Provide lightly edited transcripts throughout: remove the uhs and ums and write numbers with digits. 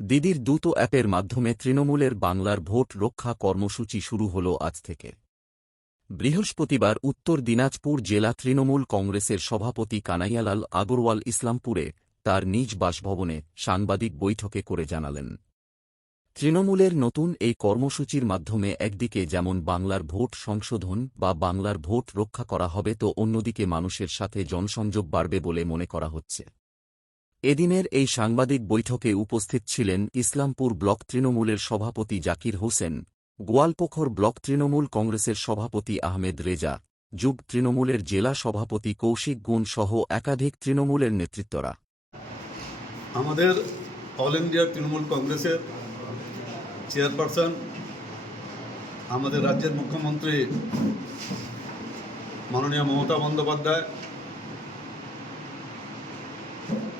দিদির দ্রুত অ্যাপের মাধ্যমে তৃণমূলের বাংলার ভোট রক্ষা কর্মসূচি শুরু হল আজ থেকে। বৃহস্পতিবার উত্তর দিনাজপুর জেলা তৃণমূল কংগ্রেসের সভাপতি কানাইয়ালাল আগরওয়াল ইসলামপুরে তার নিজ বাসভবনে সাংবাদিক বৈঠকে করে জানালেন, তৃণমূলের নতুন এই কর্মসূচির মাধ্যমে একদিকে যেমন বাংলার ভোট সংশোধন বা বাংলার ভোট রক্ষা করা হবে, তো অন্যদিকে মানুষের সাথে জনসংযোগ বাড়বে বলে মনে করা হচ্ছে। এদিনের এই সাংবাদিক বৈঠকে উপস্থিত ছিলেন ইসলামপুর ব্লক তৃণমূলের সভাপতি জাকির হোসেন, গোয়ালপোখর ব্লক তৃণমূল কংগ্রেসের সভাপতি আহমেদ রেজা, যুব তৃণমূলের জেলা সভাপতি কৌশিক গুণ সহ একাধিক তৃণমূলের নেতৃত্বরা। আমাদের অল ইন্ডিয়া তৃণমূল কংগ্রেসের চেয়ারপারসন, আমাদের রাজ্যের মুখ্যমন্ত্রী মাননীয় মমতা বন্দ্যোপাধ্যায়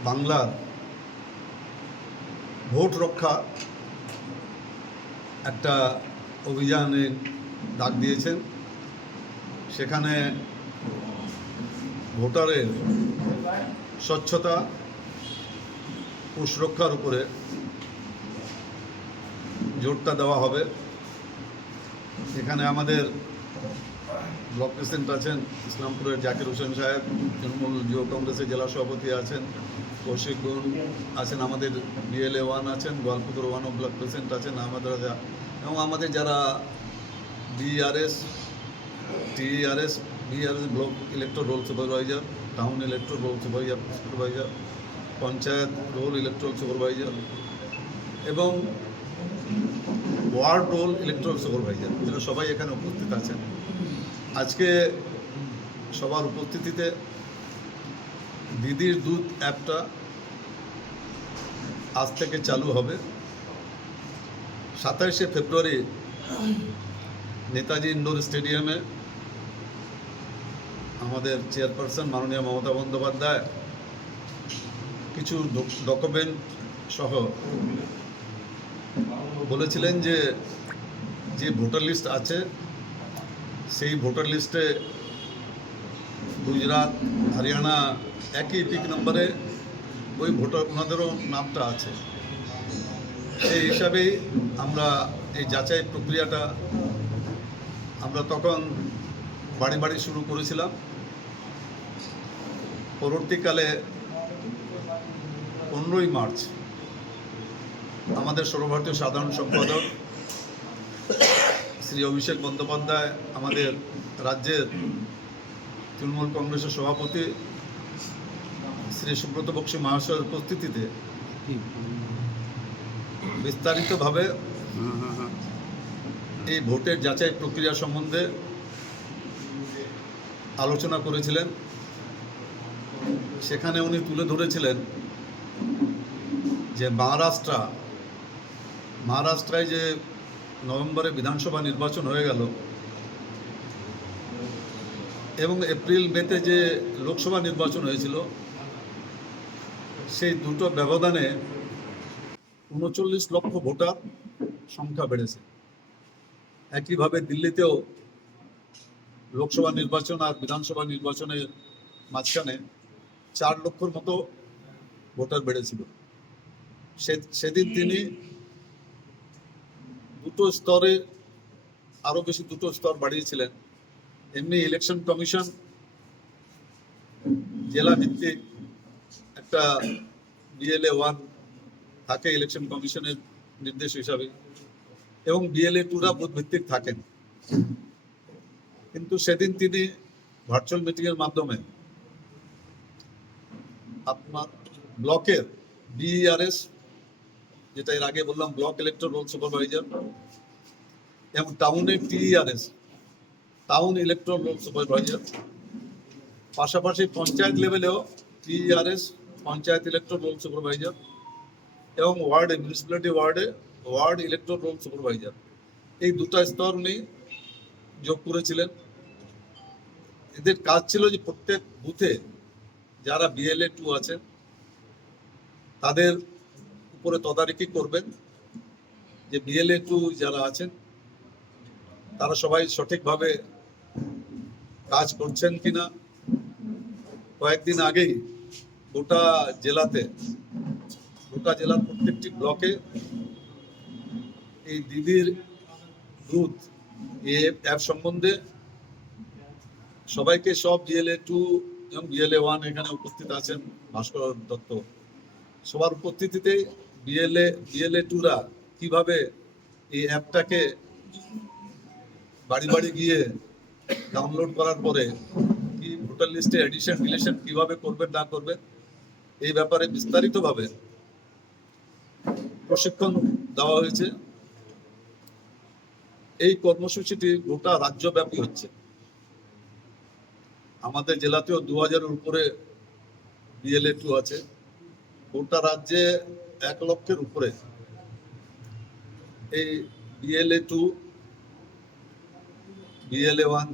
বাংলার ভোট রক্ষা একটা অভিযানের ডাক দিয়েছেন। সেখানে ভোটারের স্বচ্ছতা ও সুরক্ষার উপরে জোরটা দেওয়া হবে। এখানে আমাদের ব্লক প্রেসিডেন্ট আছেন ইসলামপুরের জাকির হোসেন সাহেব, তৃণমূল যুব কংগ্রেসের জেলা সভাপতি আছেন কৌশিক গুণ আছেন, আমাদের BLA 1 আছেন, গোয়ালপুকুর 1 ব্লক প্রেসিডেন্ট আছেন আমাদের, এবং আমাদের যারা BRS, TRS, BRS block electoral roll supervisor, town electoral roll supervisor, panchayat roll electoral supervisor এবং ওয়ার্ড রোল ইলেকট্রাল সুপারভাইজার, এরা সবাই এখানে উপস্থিত আছেন। আজকে সবার উপস্থিতিতে দিদির দুধ অ্যাপটা আজ থেকে চালু হবে। 27শে ফেব্রুয়ারি নেতাজি ইন্ডোর স্টেডিয়ামে আমাদের চেয়ারপারসন মাননীয় মমতা বন্দ্যোপাধ্যায় কিছু ডকুমেন্ট সহ বলেছিলেন যে যে ভোটার লিস্ট আছে সেই ভোটার লিস্টে গুজরাট, হরিয়ানা একই পিক নম্বরে ওই ভোটার ওনাদেরও নামটা আছে। সেই হিসাবেই আমরা এই যাচাই প্রক্রিয়াটা আমরা তখন বাড়ি বাড়ি শুরু করেছিলাম। পরবর্তীকালে 15ই মার্চ আমাদের সর্বভারতীয় সাধারণ সম্পাদক শ্রী অভিষেক বন্দ্যোপাধ্যায়, আমাদের রাজ্যের তৃণমূল কংগ্রেসের সভাপতি শ্রী সুব্রত বক্সী মহাশয়ের উপস্থিতিতে বিস্তারিতভাবে এই ভোটের যাচাই প্রক্রিয়া সম্বন্ধে আলোচনা করেছিলেন। সেখানে উনি তুলে ধরেছিলেন যে মহারাষ্ট্রায় যে নভেম্বরে বিধানসভা নির্বাচন হয়ে গেল এবং এপ্রিল-মেতে যে লোকসভা নির্বাচন হয়েছিল, সেই দুটো ব্যবধানে 39 লক্ষ ভোটার সংখ্যা বেড়েছে। একইভাবে দিল্লিতেও লোকসভা নির্বাচন আর বিধানসভা নির্বাচনের মাঝখানে 4 লক্ষর মতো ভোটার বেড়েছিল। সেদিন তিনি আরো বেশি দুটো স্তর বাড়িয়েছিলেন। এমনি ইলেকশন কমিশন জেলা ভিত্তিক একটা BLA 1 থাকে ইলেকশন কমিশনের নির্দেশ হিসাবে, এবং BLA 2রা বুথ ভিত্তিক থাকেন। কিন্তু সেদিন তিনি ভার্চুয়াল মিটিংয়ের মাধ্যমে আপনার ব্লকের BRS, যেটা এর আগে বললাম ব্লক ইলেকট্রাল রোল সুপারভাইজার, এবং টাউনের TRS, town electoral roll supervisor, পাশাপাশি পঞ্চায়েত লেভেলেও TRS, panchayat electoral roll supervisor, এবং municipality ward electoral roll supervisor, এই দুটো স্তর উনি যোগ করেছিলেন। এদের কাজ ছিল যে প্রত্যেক বুথে যারা BLA 2 আছেন তাদের উপরে তদারকি করবেন যে BLA 2 যারা আছেন তারা সবাই সঠিকভাবে কাজ করছেন কিনা। কয়েকদিন আগেই গোটা জেলাতে গোটা জেলার প্রত্যেকটি ব্লকে এই দিদির বুথ এই অ্যাপ সম্বন্ধে সবাইকে, সব BLA 2 এবং BLA 1 এখানে উপস্থিত আছেন, ভাস্কর দত্ত, সবার উপস্থিতিতে BLA 2রা কিভাবে এই অ্যাপটাকে বাড়ি বাড়ি গিয়ে ডাউনলোড করার পরে কি ভোটার লিস্টে এডিশন ডিলিশন কিভাবে করবেন না করবেন এই ব্যাপারে বিস্তারিতভাবে প্রশিক্ষণ দেওয়া হয়েছে। এই কর্মসূচিটি গোটা রাজ্যব্যাপী হচ্ছে। আমাদের জেলাতেও 2000-এর উপরে BLA 2 আছে, গোটা রাজ্যে 1 লক্ষের উপরে এই BLA 2 BLA 1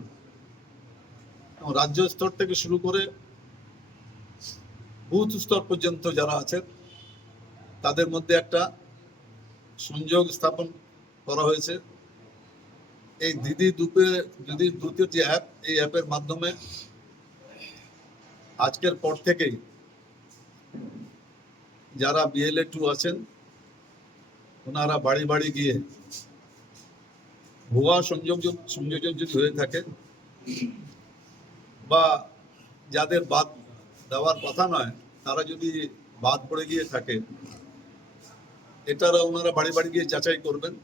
রাজ্য স্তর থেকে শুরু করে বুথ স্তর পর্যন্ত যারা আছেন তাদের মধ্যে একটা সংযোগ স্থাপন করা হয়েছে। এই দিদি দ্বিতীয় যে অ্যাপ, এই অ্যাপের মাধ্যমে আজকের পর থেকেই যারা BLA 2 আছেন ওনারা বাড়ি বাড়ি গিয়ে ভুয়া সংযোজন যদি হয়ে থাকে বা যাদের বাদ দেওয়ার কথা নয় তারা যদি বাদ পড়ে গিয়ে থাকে, এটারা ওনারা বাড়ি বাড়ি গিয়ে যাচাই করবেন।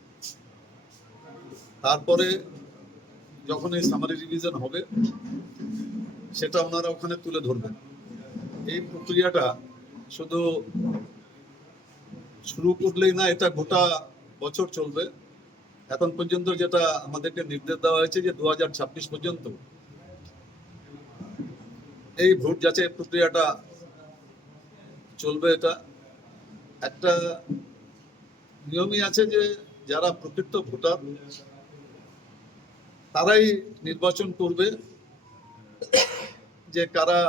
তারপরে যখন এই সামারি রিভিশন হবে সেটা ওনারা ওখানে তুলে ধরবেন। এই প্রক্রিয়াটা শুধু শুরু করলেই না, এটা গোটা বছর চলবে। এখন পর্যন্ত যেটা আমাদেরকে নির্দেশ দেওয়া হয়েছে যে 2026 পর্যন্ত এই ভোট যাচাই প্রক্রিয়াটা চলবে। এটা একটা নিয়মই আছে যে যারা প্রকৃত ভোটার তারাই নির্বাচন করবে যে কারা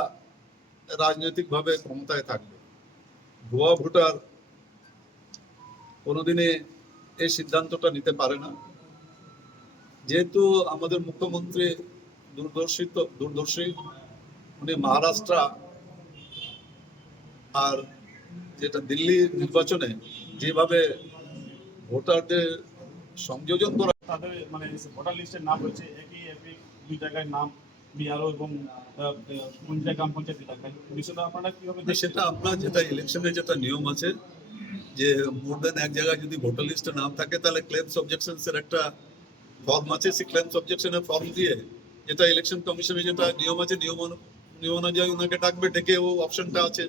রাজনৈতিকভাবে ক্ষমতায় থাকবে। ভুয়া ভোটার কোনোদিনই এই সিদ্ধান্তটা নিতে পারে না। যেহেতু আমাদের মুখ্যমন্ত্রী দূরদর্শী, উনি মহারাষ্ট্র আর যেটা দিল্লি নির্বাচনে যেভাবে ভোটারদের সংযোজন করা, তাদের মানে ভোটার লিস্টের নাম রয়েছে একই দুই জায়গায় নাম বিআরও এবং পঞ্চায়েত গ্রাম পঞ্চায়েত এলাকায়, বিষয়টা আপনারা কিভাবে সেটা আপনার যেটা ইলেকশনের যেটা নিয়ম আছে যে মোর দেন এক জায়গায় যদি ভোটার লিস্টে নাম থাকে তাহলে ক্লেমস অবজেকশনস এর একটা ফর্ম আছে, সেই ক্লেমস অবজেকশনের ফর্ম দিয়ে যেটা ইলেকশন কমিশনের যেটা নিয়ম আছে নিয়ম অনুযায়ী ওনাকে ডাকবে, ডেকে ও অপশনটা আছে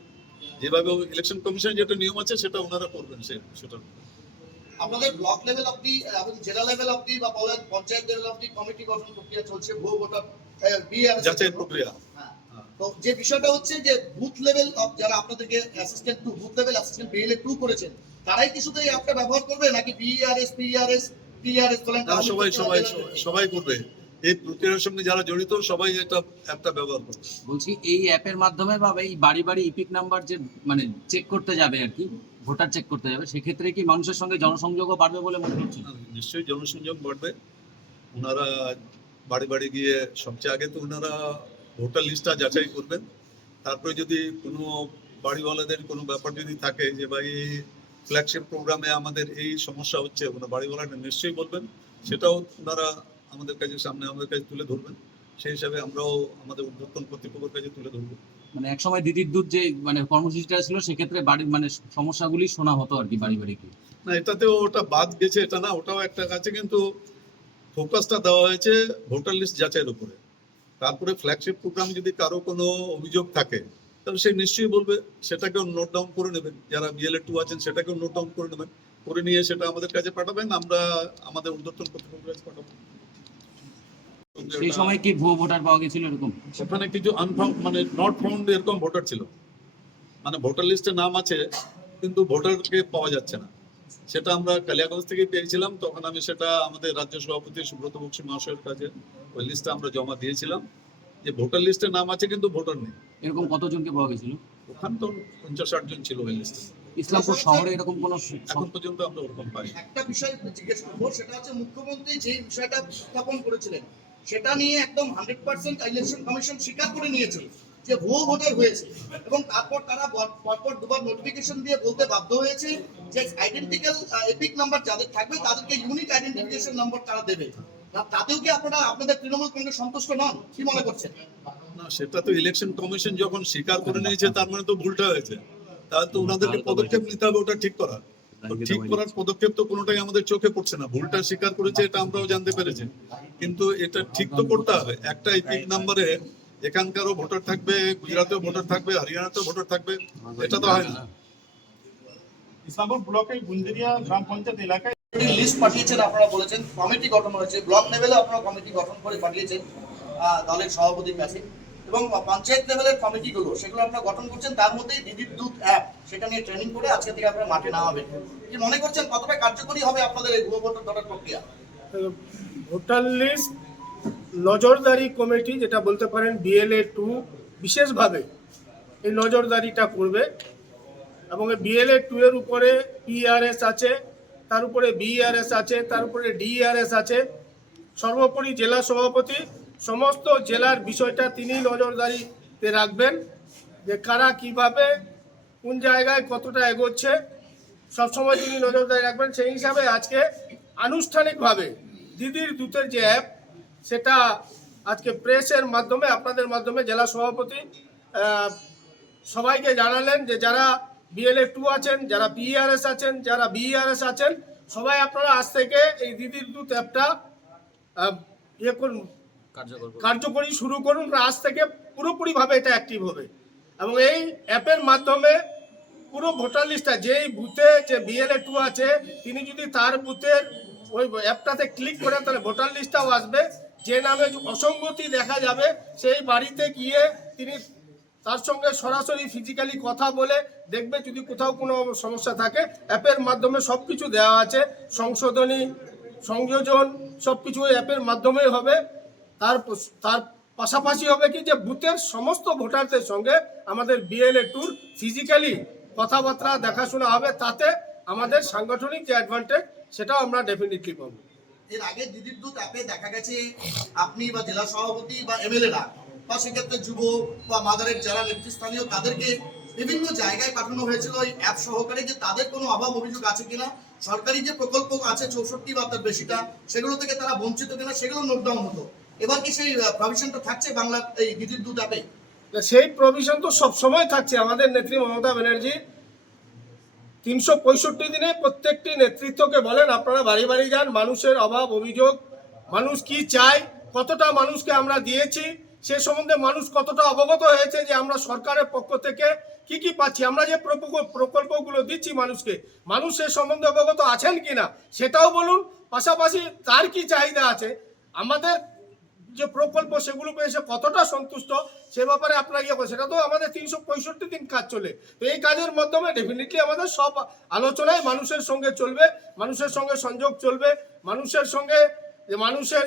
যেভাবে ইলেকশন কমিশনের যেটা নিয়ম আছে সেটা ওনারা করবেন। সেটা আপনাদের ব্লক লেভেল অবধি জেলা লেভেল অবধি বা বলেন পঞ্চায়েত লেভেল অবধি কমিটি গঠন প্রক্রিয়া চলছে, ভুয়ো ভোটার যাচাই প্রক্রিয়া। তো যে বিষয়টা হচ্ছে যে বুথ লেভেল যারা আপনাদেরকে assistant two booth level assistant BLA 2 করেছেন তারাই কি শুধু এই অ্যাপটা ব্যবহার করবে নাকি BERS PERS বলেন সবাই করবে। এই প্রক্রিয়ার সঙ্গে যারা জড়িত সবাই এটা অ্যাপটা ব্যবহার করবে। বলছি এই অ্যাপের মাধ্যমে বা এই বাড়ি বাড়ি ইপিক নাম্বার যে মানে চেক করতে যাবে আর কি, ভোটার চেক করতে যাবে, সেক্ষেত্রে কি মানুষের সঙ্গে জনসংযোগও বাড়বে বলে মনে হচ্ছে? নিশ্চয়ই জনসংযোগ বাড়বে। ওনারা বাড়ি বাড়ি গিয়ে সবচেয়ে আগে তো ওনারা ভোটার লিস্টটা যাচাই করবেন। তারপরে যদি কোনো বাড়িওয়ালাদের কোনো ব্যাপার যদি থাকে যে ভাই ফ্ল্যাগশিপ প্রোগ্রামে আমাদের এই সমস্যা হচ্ছে, ওনারা বাড়িওয়ালাটা নিশ্চয়ই বলবেন, সেটাও ওনারা আমাদের কাছে আমাদের কাছে তুলে ধরবেন। সেই হিসাবে আমরাও আমাদের উদ্বোধন কর্তৃপক্ষের কাছে তুলে ধরবো। মানে এক সময় দিদির দুধ যে মানে কর্মসূচিটা ছিল সেক্ষেত্রে বাড়ির মানে সমস্যাগুলি শোনা হতো আর কি বাড়ি বাড়ি গিয়ে। না, এটাতেও ওটা বাদ গেছে এটা না, ওটাও একটা আছে, কিন্তু ফোকাসটা দেওয়া হয়েছে ভোটার লিস্ট যাচাইয়ের উপরে। তারপরে ফ্ল্যাগশিপ প্রোগ্রামে যদি কারো কোনো অভিযোগ থাকে তাহলে সে নিশ্চয়ই বলবে, সেটাকেও নোট ডাউন করে নেবেন। যারা BLA 2 আছেন সেটাকেও নোট ডাউন করে নেবেন, করে নিয়ে সেটা আমাদের কাছে পাঠাবেন, আমরা আমাদের ঊর্ধ্বতন কর্তৃপক্ষের কাছে পাঠাবো। সেই সময় কি ভুয়ো ভোটার পাওয়া গেছিল এরকম? সেখানে কিছু আনফাউন্ড মানে নট ফাউন্ড এরকম ভোটার ছিল, মানে ভোটার লিস্টে নাম আছে কিন্তু ভোটারকে পাওয়া যাচ্ছে না। সেটা আমরা কালিয়াগঞ্জ থেকে পেয়েছিলাম, তখন আমি সেটা আমাদের রাজ্য সভাপতি সুব্রত বক্সী মহাশয়ের কাছে ওই লিস্টটা আমরা জমা দিয়েছিলাম যে ভোটার লিস্টে নাম আছে কিন্তু ভোটার নেই। এরকম কতজনকে পাওয়া গেছিল? ওখানে তো 50-60 জন ছিল ওই লিস্টে। ইসলামপুর শহরে এরকম কোনো এখন পর্যন্ত আমরা ওরকম পাই। একটা বিষয় জিজ্ঞেস করবো, সেটা হচ্ছে মুখ্যমন্ত্রী যে বিষয়টা স্থাপন করেছিলেন সেটা নিয়ে একদম 100% ইলেকশন কমিশন স্বীকার করে নিয়েছে যে ভুয়ো ভোটার হয়েছে এবং তারপর তারা পরপর দুবার নোটিফিকেশন দিয়ে বলতে বাধ্য হয়েছে যে আইডেন্টিক্যাল এপিক নাম্বার যাদের থাকবে তাদেরকে ইউনিক আইডেন্টিফিকেশন নাম্বার তারা দেবে। তাতেও কি আপনারা আপনাদের তৃণমূল কংগ্রেস সন্তুষ্ট নন, কি মনে করছেন? না, সেটা তো ইলেকশন কমিশন যখন স্বীকার করে নিয়েছে তার মানে তো ভুলটা হয়েছে, তাহলে তো ওনাদেরকে পদক্ষেপ নিতে হবে ওটা ঠিক করার। তো ঠিক করার পদক্ষেপ তো কোনোটাই আমাদের চোখে পড়ছে না। ভুলটা স্বীকার করেছে এটা আমরাও জানতে পেরেছি, কিন্তু এটা ঠিক তো করতে হবে। একটা এপিক নাম্বারে এখানকারও ভোটার থাকবে, গুজরাটেও ভোটার থাকবে, হরিয়ানাতেও ভোটার থাকবে, এটা তো হয় না। ইসলামপুর ব্লকের গুঞ্জরিয়া গ্রাম পঞ্চায়েত এলাকায় লিস্ট পাঠিয়েছেন, আপনারা বলেছেন কমিটি গঠন হয়েছে, ব্লক লেভেলে আপনারা কমিটি গঠন করে পাঠিয়েছেন দলের সভাপতির কাছে, এবং পঞ্চায়েত লেভেলের কমিটিগুলো সেগুলো আপনারা গঠন করছেন। তার মধ্যেই দিদির দুধ অ্যাপ সেটা নিয়ে ট্রেনিং করে আজকে থেকে আপনারা মাঠে নামাবেন। কি মনে করছেন কতটা কার্যকরী হবে আপনাদের এই ভুয়ো ভোটার ধরার প্রক্রিয়া? ভোটার লিস্ট নজরদারি কমিটি, যেটা বলতে পারেন BLA-2, বিশেষভাবে এই নজরদারিটা করবে। এবং এই BLA-2 এর উপরে PRS আছে, তার উপরে BRS আছে, তার উপরে DRS আছে। সর্বোপরি জেলা সভাপতি সমস্ত জেলার বিষয়টা তিনি নজরদারিতে রাখবেন, যে কারা কিভাবে কোন জায়গায় কতটা এগোচ্ছে সবসময় তিনি নজরদারি রাখবেন। সেই হিসাবে আজকে আনুষ্ঠানিকভাবে দিদির দুধের যে অ্যাপ সেটা আজকে প্রেসের মাধ্যমে আপনাদের মাধ্যমে জেলা সভাপতি সবাইকে জানালেন যে যারা BLA-2 আছেন, যারা PRS আছেন, যারা BRS আছেন, সবাই আপনারা আজ থেকে এই দিদির দুধ অ্যাপটা কার্যকরী শুরু করুন। আজ থেকে পুরোপুরিভাবে এটা অ্যাক্টিভ হবে এবং এই অ্যাপের মাধ্যমে পুরো ভোটার লিস্টটা যেই বুথে যে BLA-2 আছে তিনি যদি তার বুথের ওই অ্যাপটাতে ক্লিক করেন তাহলে ভোটার লিস্টটাও আসবে। যে নামে অসঙ্গতি দেখা যাবে সেই বাড়িতে গিয়ে তিনি তার সঙ্গে সরাসরি ফিজিক্যালি কথা বলে দেখবে যদি কোথাও কোনো সমস্যা থাকে। অ্যাপের মাধ্যমে সব কিছু দেওয়া আছে, সংশোধনী, সংযোজন সব কিছু ওই অ্যাপের মাধ্যমেই হবে। তার পাশাপাশি হবে কি যে বুথের সমস্ত ভোটারদের সঙ্গে আমাদের BLA-2 ফিজিক্যালি কথাবার্তা দেখাশোনা হবে, তাতে আমাদের সাংগঠনিক যে অ্যাডভান্টেজ সেটাও আমরা ডেফিনেটলি পাবো। এর আগে দিদির দুধ অ্যাপে দেখা গেছে আপনি বা জেলা সভাপতি বা MLA-রা বা সেক্ষেত্রে যুব বা মাদারের যারা নেতৃস্থানীয় তাদেরকে বিভিন্ন জায়গায় পাঠানো হয়েছিল ওই অ্যাপ সহকারে, যে তাদের কোনো অভাব অভিযোগ আছে কিনা, সরকারি যে প্রকল্প আছে 64 বা তার বেশিটা সেগুলো থেকে তারা বঞ্চিত কিনা সেগুলো নোট ডাউন হতো। এবার কি সেই প্রভিশনটা থাকছে বাংলার এই দিদির দুধ অ্যাপে? সেই প্রভিশন তো সব সময় থাকছে। আমাদের নেত্রী মমতা ব্যানার্জি 365 দিনে প্রত্যেকটি নেতৃত্বকে বলেন আপনারা বাড়ি বাড়ি যান, মানুষের অভাব অভিযোগ, মানুষ কি চায়, কতটা মানুষকে আমরা দিয়েছি সে সম্বন্ধে মানুষ কতটা অবগত হয়েছে, যে আমরা সরকারের পক্ষ থেকে কি কি পাচ্ছি, আমরা যে প্রকল্পগুলো দিচ্ছি মানুষকে, মানুষ সে সম্বন্ধে অবগত আছেন কিনা সেটাও বলুন। পাশাপাশি তার কি চাহিদা আছে, আমাদের যে প্রকল্প সেগুলো পেয়ে সে কতটা সন্তুষ্ট সে ব্যাপারে আপনারা ইয়ে করে, সেটা তো আমাদের 365 দিন কাজ চলে। তো এই কাজের মাধ্যমে ডেফিনেটলি আমাদের সব আলোচনায় মানুষের সঙ্গে চলবে, মানুষের সঙ্গে সংযোগ চলবে, মানুষের সঙ্গে যে মানুষের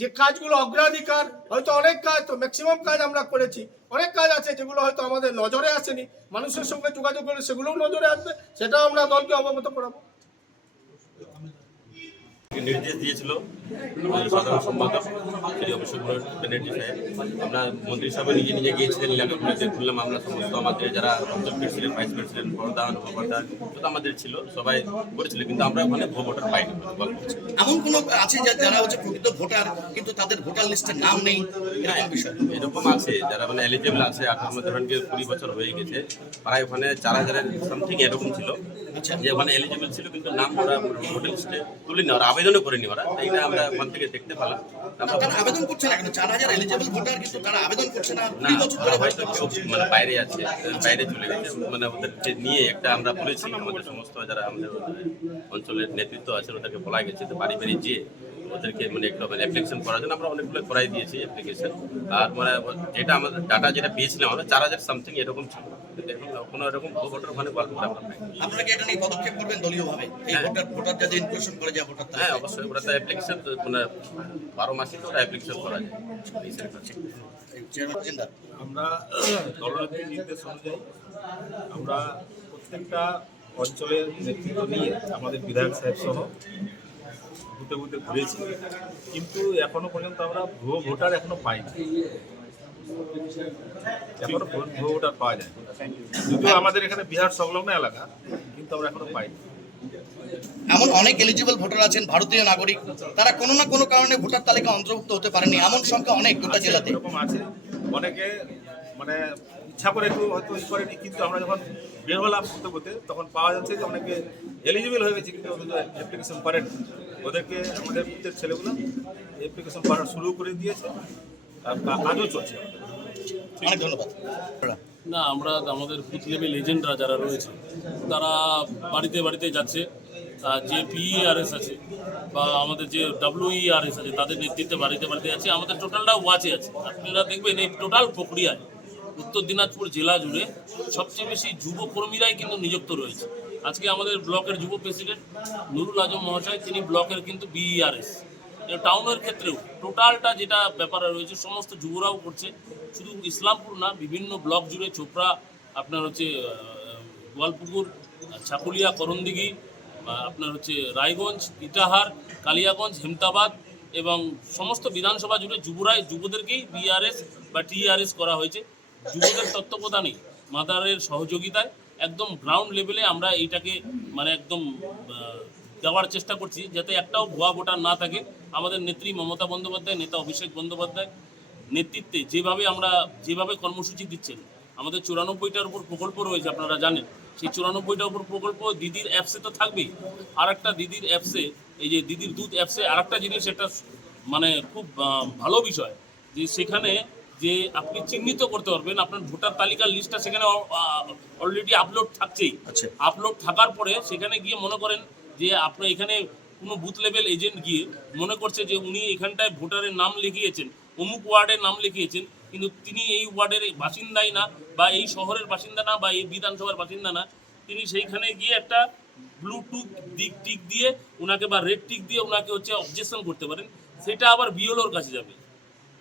যে কাজগুলো অগ্রাধিকার, হয়তো অনেক কাজ তো ম্যাক্সিমাম কাজ আমরা করেছি, অনেক কাজ আছে যেগুলো হয়তো আমাদের নজরে আসেনি, মানুষের সঙ্গে যোগাযোগ করলে সেগুলোও নজরে আসবে, সেটাও আমরা দলকে অবগত করাবো। নির্দেশ দিয়েছিল আমাদের সাধারণ সম্পাদক শ্রী অভিষেক ব্যানার্জি সাহেব। আমরা মন্ত্রী সাহেব নিজে নিজে গিয়েছিলেন এলাকাগুলোতে, ঘুরলাম। আমরা সমস্ত আমাদের যারা অঞ্চল প্রেসিডেন্ট, ভাইস প্রেসিডেন্ট, প্রধান, উপপ্রধান তো আমাদের ছিল, সবাই করেছিল, কিন্তু আমরা ওখানে ভোটার পাইনি। এমন কোনো আছে যারা হচ্ছে প্রকৃত ভোটার কিন্তু তাদের ভোটার লিস্টে নাম নেই, এরকম বিষয়? এরকম আছে যারা মানে এলিজিবল আছে, 18 ধরেন 20 বছর হয়ে গেছে, প্রায় ওখানে 4000 সামথিং এরকম ছিল যে ওখানে এলিজিবল ছিল, কিন্তু নাম ওরা ভোটার লিস্টে তুলিনি, ওরা আবেদনও করেনি ওরা। তাই না আমরা ওখান থেকে দেখতে পেলাম তারা আবেদন করছে না কেন? 4000 এলিজিবল ভোটার কিন্তু তারা আবেদন করছে না, না, ওরা হয়তো মানে বাইরে আছে, বাইরে চলে গেছে। মানে ওদেরকে নিয়ে একটা আমরা বলেছি, আমাদের সমস্ত যারা আমাদের অঞ্চলের নেতৃত্ব আছে ওদেরকে বলা গেছে তো বাড়ি বাড়ি যেয়ে ওদেরকে মানে একটু অ্যাপ্লিকেশন করার জন্য আমরা অনেকগুলো করাই দিয়েছি অ্যাপ্লিকেশন। আর মানে যেটা আমাদের ডাটা যেটা পেয়েছিলাম আমরা 4000 সামথিং এরকম ছিল, কিন্তু এখন কোনো এরকম ভোটার ওখানে গল্প আমরা পাই। আপনারা কি এটা নিয়ে পদক্ষেপ করবেন দলীয়ভাবে, এই ভোটার যাতে ইনক্লুশন করে যায় ভোটার? হ্যাঁ, অবশ্যই। ওরা তো অ্যাপ্লিকেশন মানে 12 মাসে তো ওরা অ্যাপ্লিকেশন করা যায়। আমরা দলনেত্রীর নির্দেশ অনুযায়ী আমরা প্রত্যেকটা অঞ্চলের নেতৃত্ব নিয়ে আমাদের বিধায়ক সাহেব সহ বুথে বুথে ঘুরেছি, কিন্তু এখনো পর্যন্ত আমরা ভুয়ো ভোটার এখনো পাইনি। এখনো ভুয়ো ভোটার পাওয়া যায়, যদিও আমাদের এখানে বিহার সংলগ্ন এলাকা, কিন্তু আমরা এখনো পাইনি। এমন অনেক এলিজিবল ভোটার আছেন, ভারতীয় নাগরিক, তারা কোনো না কোনো কারণে ভোটার তালিকা অন্তর্ভুক্ত হতে পারেনি, এমন সংখ্যা অনেক গোটা জেলাতে। এরকম আছে, অনেকে মানে ইচ্ছা করে একটু হয়তো করেনি, কিন্তু আমরা যখন বের হলাম করতে করতে তখন পাওয়া যাচ্ছে যে অনেকে এলিজিবল হয়ে গেছে কিন্তু অ্যাপ্লিকেশন করেন। ওদেরকে আমাদের প্রত্যেক ছেলেগুলো অ্যাপ্লিকেশন করা শুরু করে দিয়েছে, আর কাজও চলছে। অনেক ধন্যবাদ। না, আমরা আমাদের বুথ লেভেল এজেন্টরা যারা রয়েছে তারা বাড়িতে বাড়িতে যাচ্ছে। যে পিইআরএস আছে বা আমাদের যে ডব্লিউইআরএস আছে তাদের নেতৃত্বে বাড়িতে বাড়িতে যাচ্ছে। আমাদের টোটালটা ওয়াচে আছে। আপনারা দেখবেন এই টোটাল প্রক্রিয়ায় উত্তর দিনাজপুর জেলা জুড়ে সবচেয়ে বেশি যুব কর্মীরাই কিন্তু নিযুক্ত রয়েছে। আজকে আমাদের ব্লকের যুব প্রেসিডেন্ট নুরুল আজম মহাশয়, তিনি ব্লকের কিন্তু বিইআরএস। টাউনের ক্ষেত্রেও টোটালটা যেটা ব্যাপারে রয়েছে সমস্ত যুবরাও করছে। শুধু ইসলামপুর না, বিভিন্ন ব্লক জুড়ে চোপড়া, আপনার হচ্ছে গোয়ালপুকুর, ছাকুলিয়া, করণদিঘি, আপনার হচ্ছে রায়গঞ্জ, ইটাহার, কালিয়াগঞ্জ, হেমতাবাদ এবং সমস্ত বিধানসভা জুড়ে যুবদেরকেই বিআরএস বা টিআরএস করা হয়েছে। যুবদের তত্ত্বাবধানেই মাদারের সহযোগিতায় একদম গ্রাউন্ড লেভেলে আমরা এইটাকে মানে একদম দেওয়ার চেষ্টা করছি, যাতে একটাও ভুয়া ভোটার না থাকে। আমাদের নেত্রী মমতা বন্দ্যোপাধ্যায়, নেতা অভিষেক বন্দ্যোপাধ্যায় নেতৃত্বে যেভাবে কর্মসূচি দিচ্ছেন, আমাদের 94টার উপর প্রকল্প রয়েছে, আপনারা জানেন। সেই 94টার উপর প্রকল্প দিদির অ্যাপসে তো থাকবেই। আর একটা দিদির অ্যাপসে, এই যে দিদির দুধ অ্যাপসে আর একটা জিনিস, এটা মানে খুব ভালো বিষয় যে সেখানে যে আপনি চিহ্নিত করতে পারবেন আপনার ভোটার তালিকার লিস্টটা সেখানে অলরেডি আপলোড থাকছেই। আপলোড থাকার পরে সেখানে গিয়ে মনে করেন যে আপনার এখানে কোনো বুথ লেভেল এজেন্ট গিয়ে মনে করছে যে উনি এখানটায় ভোটারের নাম লিখিয়েছেন, অমুক ওয়ার্ডের নাম লিখিয়েছেন, কিন্তু তিনি এই ওয়ার্ডের বাসিন্দাই না বা এই শহরের বাসিন্দা না বা এই বিধানসভার বাসিন্দা না, তিনি সেইখানে গিয়ে একটা ব্লু টিক দিয়ে ওনাকে বা রেড টিক দিয়ে ওনাকে হচ্ছে অবজেকশন করতে পারেন। সেটা আবার বিএলওর কাছে যাবে,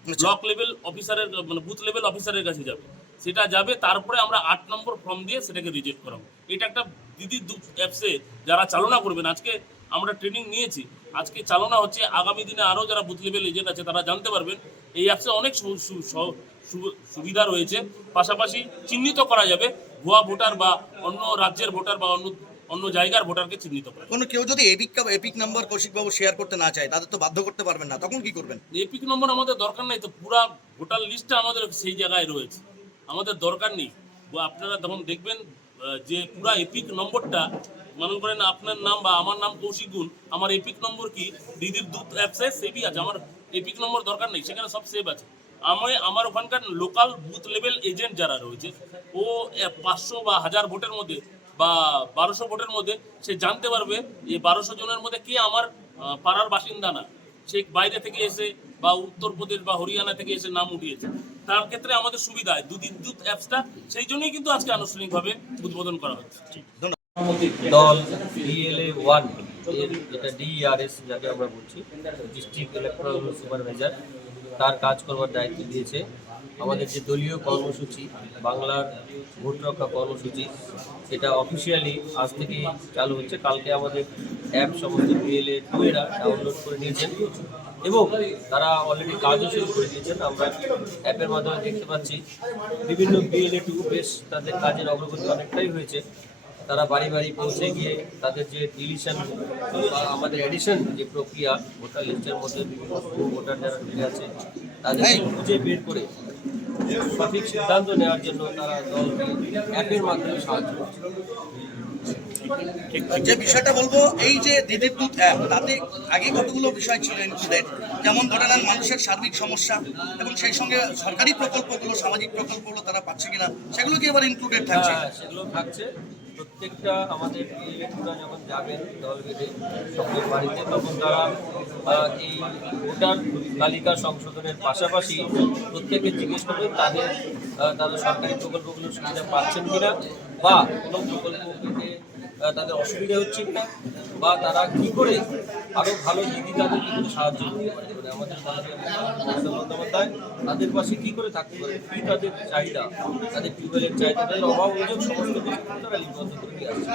ব্লক লেভেল অফিসারের মানে বুথ লেভেল অফিসারের কাছে যাবে। সেটা যাবে, তারপরে আমরা 8 নম্বর ফর্ম দিয়ে সেটাকে রিজেক্ট করাবো। এটা একটা দিদির দুধ অ্যাপসে যারা চালনা করবেন, আজকে আমরা ট্রেনিং নিয়েছি, আজকে চালনা হচ্ছে। আগামী দিনে আরও যারা বুথ লেভেল এজেন্ট আছে তারা জানতে পারবেন এই অ্যাপসে অনেক সুবিধা রয়েছে। পাশাপাশি চিহ্নিত করা যাবে ভুয়া ভোটার বা অন্য রাজ্যের ভোটার বা অন্য জায়গার ভোটারকে চিহ্নিত করা। কোনো কেউ যদি এপিক নাম্বার কৌশিকবাবু শেয়ার করতে না চায়, তাদের তো বাধ্য করতে পারবেন না, তখন কি করবেন? এপিক নম্বর আমাদের দরকার নেই তো, পুরা ভোটার লিস্টটা আমাদের সেই জায়গায় রয়েছে, আমাদের দরকার নেই। আপনারা তখন দেখবেন যে পুরা এপিক নম্বরটা, মনে করেন আপনার নাম বা আমার নাম কৌশিক গুণ, আমার এপিক নম্বর কি দিদির দুধ অ্যাপসে সেভই আছে, আমার এপিক নম্বর দরকার নেই, সেখানে সব সেভ আছে। আমার ওখানকার লোকাল বুথ লেভেল এজেন্ট যারা রয়েছে, ও 500 বা 1000 ভোটের মধ্যে বা 1200 ভোটের মধ্যে সে জানতে পারবে এই 1200 জনের মধ্যে কে আমার পাড়ার বাসিন্দা না, সে বাইরে থেকে এসে বা উত্তরপ্রদেশ বা হরিয়ানা থেকে এসে নাম উঠিয়েছে। তার ক্ষেত্রে আমাদের সুবিধা হয় দিদির দুধ অ্যাপসটা, সেই জন্যই কিন্তু আজকে আনুষ্ঠানিকভাবে উদ্বোধন করা হচ্ছে। দল BLA-1 এর যেটা DERS যাকে আমরা বলছি, ডিস্ট্রিক্ট ইলেকট্রাল সুপারভাইজার, তার কাজ করবার দায়িত্ব দিয়েছে। আমাদের যে দলীয় কর্মসূচি বাংলার ভোট রক্ষা কর্মসূচি, সেটা অফিসিয়ালি আজ থেকে চালু হচ্ছে। কালকে আমাদের অ্যাপ সমস্ত BLA-2 এরা ডাউনলোড করে নিয়েছেন এবং তারা অলরেডি কাজও শুরু করে দিয়েছেন। আমরা অ্যাপের মাধ্যমে দেখতে পাচ্ছি বিভিন্ন BLA-2 বেশ তাদের কাজের অগ্রগতি অনেকটাই হয়েছে। তারা বাড়ি বাড়ি পৌঁছে গিয়ে তাদের যে ডিলিশন বা আমাদের এডিশন যে প্রক্রিয়া, ভোটার লিস্টের মধ্যে বিভিন্ন ভোটার যারা ফিরে আছে তাদেরকে খুঁজে বের করে সঠিক সিদ্ধান্ত নেওয়ার জন্য তারা দলকে অ্যাপের মাধ্যমে সাহায্য করছে। যে বিষয়টা বলবো, এই যে দিদির দুধ অ্যাপ, তাতে আগে কতগুলো বিষয় ছিল ইনক্লুডেড, যেমন ধরে নেন মানুষের সার্বিক সমস্যা এবং সেই সঙ্গে সরকারি প্রকল্পগুলো, সামাজিক প্রকল্পগুলো তারা পাচ্ছে কিনা, সেগুলো কি এবার ইনক্লুডেড থাকছে? হ্যাঁ, সেগুলো থাকছে। প্রত্যেকটা আমাদের ইলেকট্রনরা যখন যাবেন দল বেঁধে সকলের বাড়িতে, তখন তারা এই ভোটার তালিকা সংশোধনের পাশাপাশি প্রত্যেকে জিজ্ঞেস করবেন তারা সরকারি প্রকল্পগুলোর সুবিধা পাচ্ছেন কিনা বা কোনো প্রকল্প পেতে তাদের অসুবিধা হচ্ছে কিনা বা তারা কী করে আরও ভালো দিদি তাদের কী করে সাহায্য করতে পারে। মানে আমাদের বন্দ্যোপাধ্যায় তাদের পাশে কী করে থাকতে পারে, কী তাদের চাহিদা, তাদের টিউবওয়েলের চাহিদা, তাদের অভাব অভিযোগ সমস্ত কিছু তারা লিপিবদ্ধ করে দিয়ে আসছে।